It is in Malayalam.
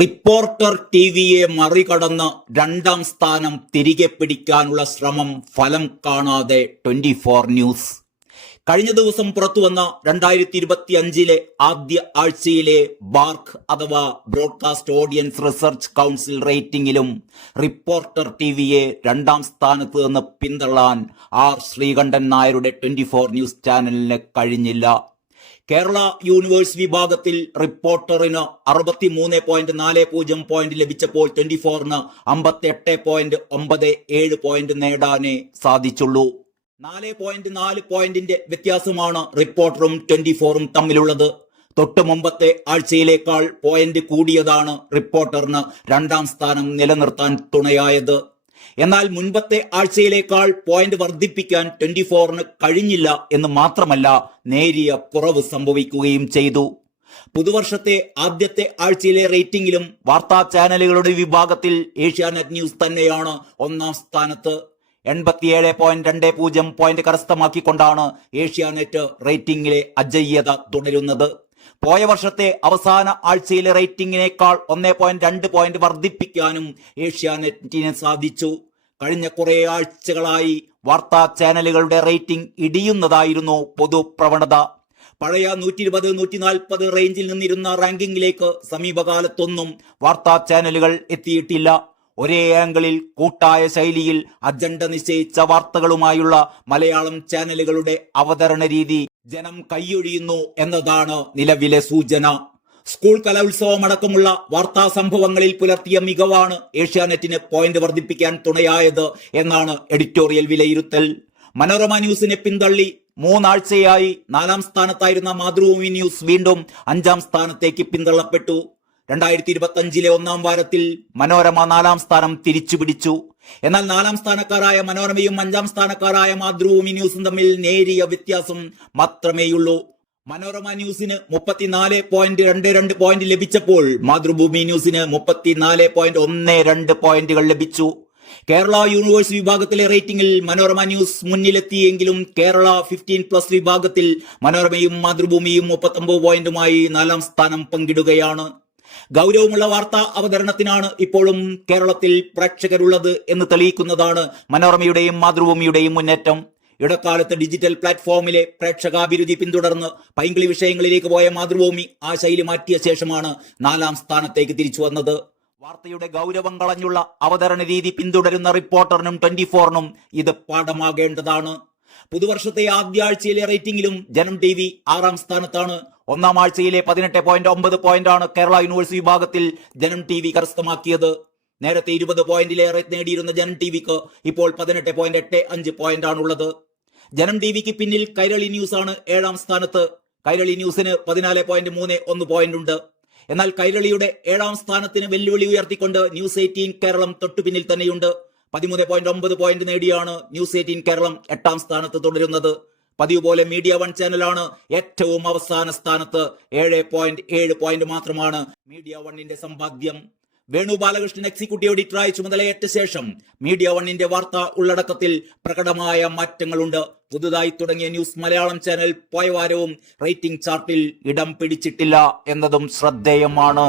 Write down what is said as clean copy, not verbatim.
റിപ്പോർട്ടർ ടിവിയെ മറികടന്ന് രണ്ടാം സ്ഥാനം തിരികെ പിടിക്കാനുള്ള ശ്രമം ഫലം കാണാതെ 24 ന്യൂസ്. കഴിഞ്ഞ ദിവസം പുറത്തുവന്ന 2025 ആദ്യ ആഴ്ചയിലെ ബാർക്ക് അഥവാ ബ്രോഡ്കാസ്റ്റ് ഓഡിയൻസ് റിസർച്ച് കൗൺസിൽ റേറ്റിംഗിലും റിപ്പോർട്ടർ ടിവിയെ രണ്ടാം സ്ഥാനത്ത് നിന്ന് പിന്തള്ളാൻ ആർ ശ്രീകണ്ഠൻ നായരുടെ 24 ന്യൂസ് ചാനലിന് കഴിഞ്ഞില്ല. കേരള യൂണിവേഴ്സ് വിഭാഗത്തിൽ റിപ്പോർട്ടറിന് 63.40 പോയിന്റ് ലഭിച്ചപ്പോൾ 24ന് 58.97 പോയിന്റ് നേടാനേ സാധിച്ചുള്ളൂ. 4.4 പോയിന്റിന്റെ വ്യത്യാസമാണ് റിപ്പോർട്ടറും 24ഉം തമ്മിലുള്ളത്. തൊട്ട് മുമ്പത്തെ ആഴ്ചയിലേക്കാൾ പോയിന്റ് കൂടിയതാണ് റിപ്പോർട്ടറിന് രണ്ടാം സ്ഥാനം നിലനിർത്താൻ തുണയായത്. എന്നാൽ മുൻപത്തെ ആഴ്ചയിലേക്കാൾ പോയിന്റ് വർദ്ധിപ്പിക്കാൻ 24ന് കഴിഞ്ഞില്ല എന്ന് മാത്രമല്ല, നേരിയ കുറവ് സംഭവിക്കുകയും ചെയ്തു. പുതുവർഷത്തെ ആദ്യത്തെ ആഴ്ചയിലെ റേറ്റിംഗിലും വാർത്താ ചാനലുകളുടെ വിഭാഗത്തിൽ ഏഷ്യാനെറ്റ് ന്യൂസ് തന്നെയാണ് ഒന്നാം സ്ഥാനത്ത്. 87.20 പോയിന്റ് കരസ്ഥമാക്കിക്കൊണ്ടാണ് ഏഷ്യാനെറ്റ് റേറ്റിംഗിലെ അജയ്യത തുടരുന്നത്. പോയ വർഷത്തെ അവസാന ആഴ്ചയിലെ റേറ്റിംഗിനേക്കാൾ 1.2 പോയിന്റ് വർദ്ധിപ്പിക്കാനും ഏഷ്യാനെറ്റിന് സാധിച്ചു. കഴിഞ്ഞ കുറെ ആഴ്ചകളായി വാർത്താ ചാനലുകളുടെ റേറ്റിംഗ് ഇടിയുന്നതായിരുന്നു പൊതുപ്രവണത. പഴയ 120-140 റേഞ്ചിൽ നിന്നിരുന്ന റാങ്കിങ്ങിലേക്ക് സമീപകാലത്തൊന്നും വാർത്താ ചാനലുകൾ എത്തിയിട്ടില്ല. ഒരേ ആംഗിളിൽ കൂട്ടായ ശൈലിയിൽ അജണ്ട നിശ്ചയിച്ച വാർത്തകളുമായുള്ള മലയാളം ചാനലുകളുടെ അവതരണ രീതി ജനം കൈയൊഴിയുന്നു എന്നതാണ് നിലവിലെ സൂചന. സ്കൂൾ കലോത്സവമടക്കമുള്ള വാർത്താ സംഭവങ്ങളിൽ പുലർത്തിയ മികവാണ് ഏഷ്യാനെറ്റിന് പോയിന്റ് വർദ്ധിപ്പിക്കാൻ തുണയായത് എന്നാണ് എഡിറ്റോറിയൽ വിലയിരുത്തൽ. മനോരമ ന്യൂസിനെ പിന്തള്ളി 3 ആഴ്ചയായി 4ാം സ്ഥാനത്തായിരുന്ന മാതൃഭൂമി ന്യൂസ് വീണ്ടും 5ാം സ്ഥാനത്തേക്ക് പിന്തള്ളപ്പെട്ടു. 2025 1ാം വാരത്തിൽ മനോരമ 4ാം സ്ഥാനം തിരിച്ചുപിടിച്ചു. എന്നാൽ 4ാം സ്ഥാനക്കാരായ മനോരമയും 5ാം സ്ഥാനക്കാരായ മാതൃഭൂമി ന്യൂസും തമ്മിൽ നേരിയ വ്യത്യാസം മാത്രമേയുള്ളൂ. മനോരമ ന്യൂസിന് 34.22 പോയിന്റ് ലഭിച്ചപ്പോൾ മാതൃഭൂമി ന്യൂസിന് 34.12 പോയിന്റുകൾ ലഭിച്ചു. കേരള യൂണിവേഴ്സ് വിഭാഗത്തിലെ റേറ്റിംഗിൽ മനോരമ ന്യൂസ് മുന്നിലെത്തിയെങ്കിലും കേരള 15+ വിഭാഗത്തിൽ മനോരമയും മാതൃഭൂമിയും 39 പോയിന്റുമായി 4ാം സ്ഥാനം പങ്കിടുകയാണ്. ഗൗരവമുള്ള വാർത്താ അവതരണത്തിനാണ് ഇപ്പോഴും കേരളത്തിൽ പ്രേക്ഷകരുള്ളത് എന്ന് തെളിയിക്കുന്നതാണ് മനോരമയുടെയും മാതൃഭൂമിയുടെയും മുന്നേറ്റം. ഇടക്കാലത്ത് ഡിജിറ്റൽ പ്ലാറ്റ്ഫോമിലെ പ്രേക്ഷകാഭിരുചി പിന്തുടർന്ന് പൈങ്കിളി വിഷയങ്ങളിലേക്ക് പോയ മാതൃഭൂമി ആ ശൈലി മാറ്റിയ ശേഷമാണ് 4ാം സ്ഥാനത്തേക്ക് തിരിച്ചു വന്നത്. വാർത്തയുടെ ഗൗരവം കളഞ്ഞുള്ള അവതരണ രീതി പിന്തുടരുന്ന റിപ്പോർട്ടറിനും 24നും ഇത് പാഠമാകേണ്ടതാണ്. പുതുവർഷത്തെ ആദ്യ ആഴ്ചയിലെ റേറ്റിംഗിലും ജനം ടി വി 6ാം സ്ഥാനത്താണ്. 1ാം ആഴ്ചയിലെ 18.9 പോയിന്റാണ് കേരള യൂണിവേഴ്സ് വിഭാഗത്തിൽ ജനം ടി വി കരസ്ഥമാക്കിയത്. നേരത്തെ 20 പോയിന്റിലേറെ നേടിയിരുന്ന ജനം ടി വിക്ക് ഇപ്പോൾ 18.85 പോയിന്റാണുള്ളത്. ജനം ടി വിക്ക് പിന്നിൽ കൈരളി ന്യൂസ് ആണ് 7ാം സ്ഥാനത്ത്. കൈരളി ന്യൂസിന് 14.31 പോയിന്റ് ഉണ്ട്. എന്നാൽ കൈരളിയുടെ 7ാം സ്ഥാനത്തിന് വെല്ലുവിളി ഉയർത്തിക്കൊണ്ട് ന്യൂസ് 18 കേരളം തൊട്ടുപിന്നിൽ തന്നെയുണ്ട്. 13.9 പോയിന്റ് നേടിയാണ് ന്യൂസ് 18 കേരളം 8ാം സ്ഥാനത്ത് തുടരുന്നത്. പതിവ് പോലെ മീഡിയ വൺ ചാനലാണ് ഏറ്റവും അവസാന സ്ഥാനത്ത്. 7.7 പോയിന്റ് മാത്രമാണ് മീഡിയ വണ്ണിന്റെ സമ്പാദ്യം. വേണു ബാലകൃഷ്ണൻ എക്സിക്യൂട്ടീവ് എഡിറ്ററായി ചുമതലയേറ്റ ശേഷം മീഡിയ വണ്ണിന്റെ വാർത്താ ഉള്ളടക്കത്തിൽ പ്രകടമായ മാറ്റങ്ങളുണ്ട്. പുതുതായി തുടങ്ങിയ ന്യൂസ് മലയാളം ചാനൽ പോയ വാരവും റേറ്റിംഗ് ചാർട്ടിൽ ഇടം പിടിച്ചിട്ടില്ല എന്നതും ശ്രദ്ധേയമാണ്.